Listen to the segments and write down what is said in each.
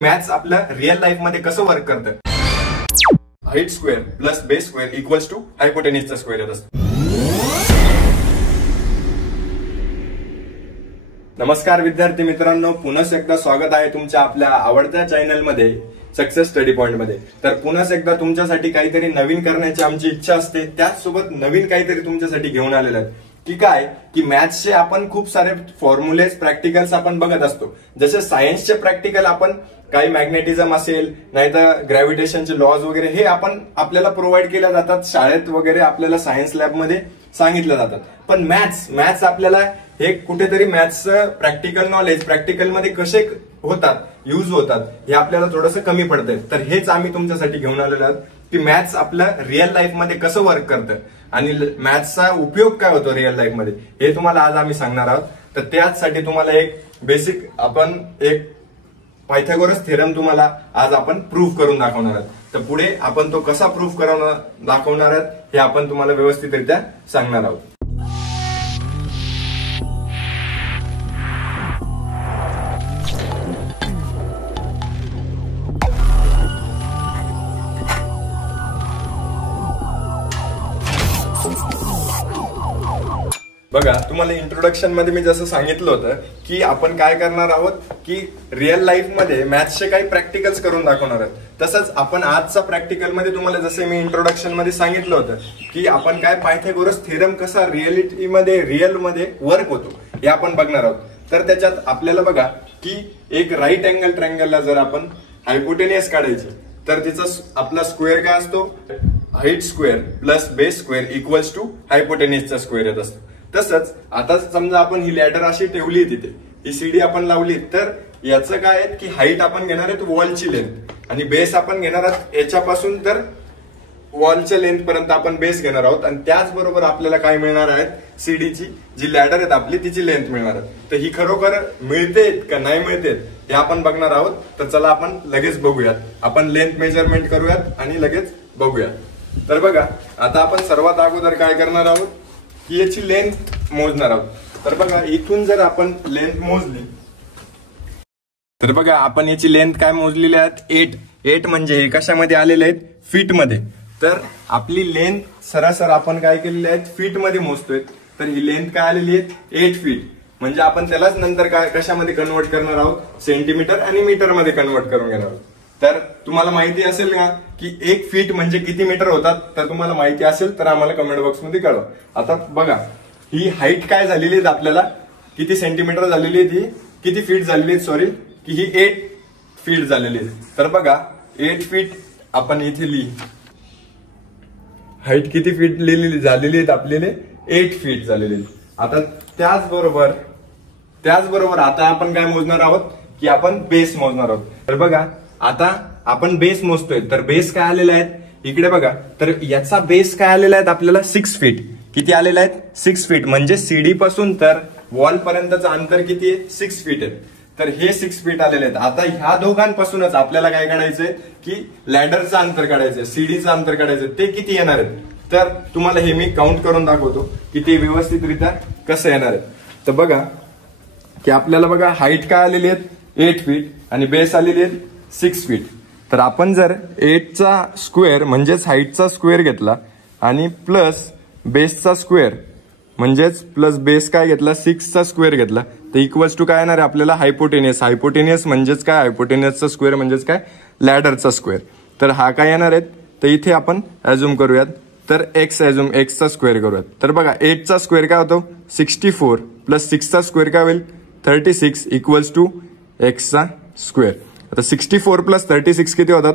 Maths आपल्या real life मध्ये कसं वर्क करतं. Height square plus base square equals to हायपोटेन्यूजचा स्क्वेअर येत असतो. नमस्कार विद्यार्थी मित्रांनो, पुन्हा एकदा स्वागत आहे तुमच्या आपल्या आवडत्या चॅनल मध्ये सक्सेस स्टडी पॉइंट मध्ये. तर पुन्हा एकदा तुमच्यासाठी काहीतरी नवीन करण्याची आमची इच्छा असते, त्याचसोबत नवीन काहीतरी तुमच्यासाठी घेऊन आलेलं आहे. की काय की मॅथ्सचे आपण खूप सारे फॉर्म्युलेज प्रॅक्टिकल्स आपण बघत असतो. जसे सायन्सचे प्रॅक्टिकल आपण काही मॅग्नेटिझम असेल, नाहीतर ग्रॅव्हिटेशनचे लॉज वगैरे हे आपण आपल्याला प्रोव्हाइड केल्या जातात शाळेत वगैरे, आपल्याला सायन्स लॅब मध्ये सांगितलं जातात. पण मॅथ्स आपल्याला हे कुठेतरी मॅथ्सचं प्रॅक्टिकल नॉलेज प्रॅक्टिकल मध्ये कसे होतात, युज होतात, हे आपल्याला थोडंसं कमी पडतंय. तर हेच आम्ही तुमच्यासाठी घेऊन आलेलो आहोत की मॅथ्स आपल्या रिअल लाईफ मध्ये कसं वर्क करतं आणि मॅथ्सचा उपयोग काय होतो रिअल लाईफ मध्ये, हे तुम्हाला आज आम्ही सांगणार आहोत. तर त्याचसाठी तुम्हाला एक बेसिक आपण एक पायथागोरस थेरम तुम्हाला आज आपण प्रूव्ह करून दाखवणार आहोत. तर पुढे आपण तो कसा प्रूव्ह करून दाखवणार आहोत हे आपण तुम्हाला व्यवस्थितरित्या सांगणार आहोत. बघा, तुम्हाला इंट्रोडक्शन मध्ये मी जसं सांगितलं होतं की आपण काय करणार आहोत की रिअल लाईफ मध्ये मॅथ्सचे काही प्रॅक्टिकल्स करून दाखवणार आहोत. तसंच आपण आजचा प्रॅक्टिकल मध्ये तुम्हाला जसे मी इंट्रोडक्शन मध्ये सांगितलं होतं की आपण काय पायथागोरस थेरम कसा रिअलिटी मध्ये रिअल मध्ये वर्क होतो हे आपण बघणार आहोत. तर त्याच्यात आपल्याला बघा की एक राईट अँगल ट्रायंगलला जर आपण हायपोटेनियस काढायची तर तिचा आपला स्क्वेअर काय असतो, height square plus base square equals to हायपोटेनियसचा स्क्वेअर येत असतो. तसंच आता समजा आपण ही लॅडर अशी ठेवली, तिथे ही सीडी आपण लावली, तर याचं काय आहे की हाईट आपण घेणार आहेत वॉलची लेंथ आणि बेस आपण घेणार आहोत याच्यापासून तर वॉलच्या लेंथ पर्यंत आपण बेस घेणार आहोत. आणि त्याचबरोबर आपल्याला काय मिळणार आहे, सीडीची जी लॅडर आहेत आपली तिची लेंथ मिळणार आहे. तर ही खरोखर मिळते का नाही मिळते हे आपण बघणार आहोत. तर चला आपण लगेच बघूयात, आपण लेंथ मेजरमेंट करूयात आणि लगेच बघूयात. तर बघा, आता आपण सर्वात अगोदर काय करणार आहोत की याची लेंथ मोजणार आहोत. तर बघा, इथून जर आपण लेंथ मोजली तर बघा आपण याची लेंथ काय मोजलेली आहेत, 8 म्हणजे हे कशामध्ये आलेले आहेत, फीट मध्ये. तर आपली लेंथ सरासर आपण काय केलेली आहे, फीट मध्ये मोजतोय. तर ही लेंथ काय आलेली आहे 8 फीट. म्हणजे आपण त्यालाच नंतर काय कशामध्ये कन्वर्ट करणार आहोत, सेंटीमीटर आणि मीटर मध्ये कन्वर्ट करून घेणार आहोत. तर तुम्हाला माहिती असेल का की 1 फीट म्हणजे किती मीटर होतात, तर तुम्हाला माहिती असेल तर आम्हाला कमेंट बॉक्स मध्ये कळवा. आता बघा, ही हाईट काय झालेली आहे, आपल्याला किती सेंटीमीटर झालेली आहे, ती किती फीट झालेली आहे, सॉरी की ही 8 फीट झालेली आहे. तर बघा 8 फीट आपण इथे लिही, हाईट किती फीट लिहिलेली झालेली आहेत आपल्याला, 8 फीट झालेली आहे. आता त्याचबरोबर आता आपण काय मोजणार आहोत की आपण बेस मोजणार आहोत. तर बघा, आता आपण बेस मोजतोय, तर बेस काय आलेला आहे इकडे बघा, तर याचा बेस काय आलेला आहे आपल्याला 6 फीट. किती आलेला आहे, 6 फीट. म्हणजे सीडी पासून तर वॉल पर्यंतचं अंतर किती आहे, 6 फीट आहे. तर हे 6 फीट आलेले आहेत. आता ह्या दोघांपासूनच आपल्याला काय काढायचंय की लॅडरचं अंतर काढायचंय, सीडीचं अंतर काढायचंय, ते किती येणार आहेत. तर तुम्हाला हे मी काउंट करून दाखवतो की ते व्यवस्थितरित्या कसं येणार आहे. तर बघा की आपल्याला बघा हाईट काय आलेली आहेत 8 फीट आणि बेस आलेली आहेत 6 फीट. तर आपण जर 8चा स्क्वेअर म्हणजेच हाईटचा स्क्वेअर घेतला आणि प्लस बेसचा स्क्वेअर म्हणजेच प्लस बेस काय घेतला 6चा स्क्वेअर घेतला, तर इक्वल्स टू काय येणार आहे आपल्याला हायपोटेनियस म्हणजेच काय, हायपोटेनियसचा स्क्वेअर म्हणजेच काय, लॅडरचा स्क्वेअर. तर हा काय येणार आहे, तर इथे आपण अज्युम करूयात, तर एक्सचा स्क्वेअर करूयात. तर बघा 8चा स्क्वेअर काय होतो 64 प्लस 6चा स्क्वेअर काय होईल 36 इक्वल्स टू एक्सचा स्क्वेअर. आता 64 प्लस 36 किती होतात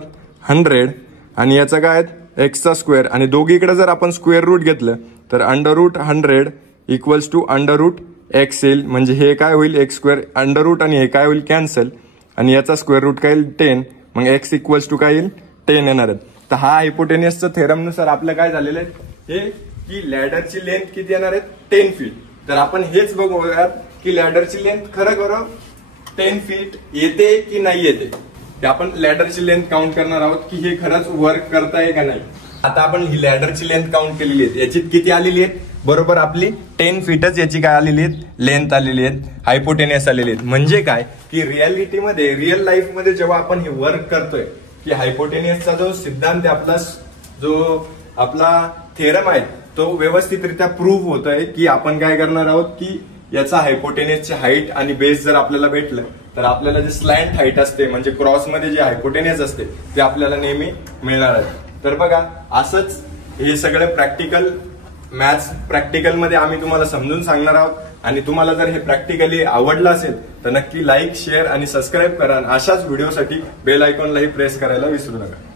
100 आणि याचा काय आहे एक्सचा स्क्वेअर. आणि दोघीकडे जर आपण स्क्वेअर रूट घेतलं तर √100 इक्वल्स टू √x येईल. म्हणजे हे काय होईल एक्स स्क्वेअर अंडर रूट आणि हे काय होईल कॅन्सल आणि याचा स्क्वेअर रूट काय येईल 10. मग एक्स इक्वल्स टू काय येईल 10 येणार आहेत. तर हा हायपोटेनियसच्या थेरमनुसार आपलं काय झालेलं आहे हे की लॅडरची लेंथ किती येणार आहेत 10 फीट. तर आपण हेच बघूयात की लॅडरची लेंथ खरं 10 फीट येते की नाही येते. ते आपण लॅडरची लेंथ काउंट करणार आहोत की हे खरंच वर्क करताय का नाही. आता आपण ही लॅडरची लेंथ काउंट केलेली आहे, याची किती आलेली आहे बरोबर आपली 10 फीटच याची काय आलेली आहेत, लेंथ आलेली आहेत, हायपोटेनियस आलेली आहेत. म्हणजे काय की रियालिटीमध्ये, रिअल लाईफ मध्ये जेव्हा आपण हे वर्क करतोय की हायपोटेनियसचा जो सिद्धांत आहे आपला, जो आपला थेरम आहे तो व्यवस्थितरित्या प्रूव्ह होतोय की आपण काय करणार आहोत की याचा हायपोटेनियसची हाईट आणि बेस जर आपल्याला भेटलं तर आपल्याला जे स्लॅन्ट हाईट असते म्हणजे क्रॉस मध्ये जे हायपोटेनियस असते ते आपल्याला नेहमी मिळणार आहे. तर बघा असंच हे सगळं प्रॅक्टिकल मॅथ्स प्रॅक्टिकल मध्ये आम्ही तुम्हाला समजून सांगणार आहोत. आणि तुम्हाला जर हे प्रॅक्टिकली आवडलं असेल तर नक्की लाईक, शेअर आणि सबस्क्राईब करा. अशाच व्हिडिओसाठी बेल आयकॉनलाही प्रेस करायला विसरू नका.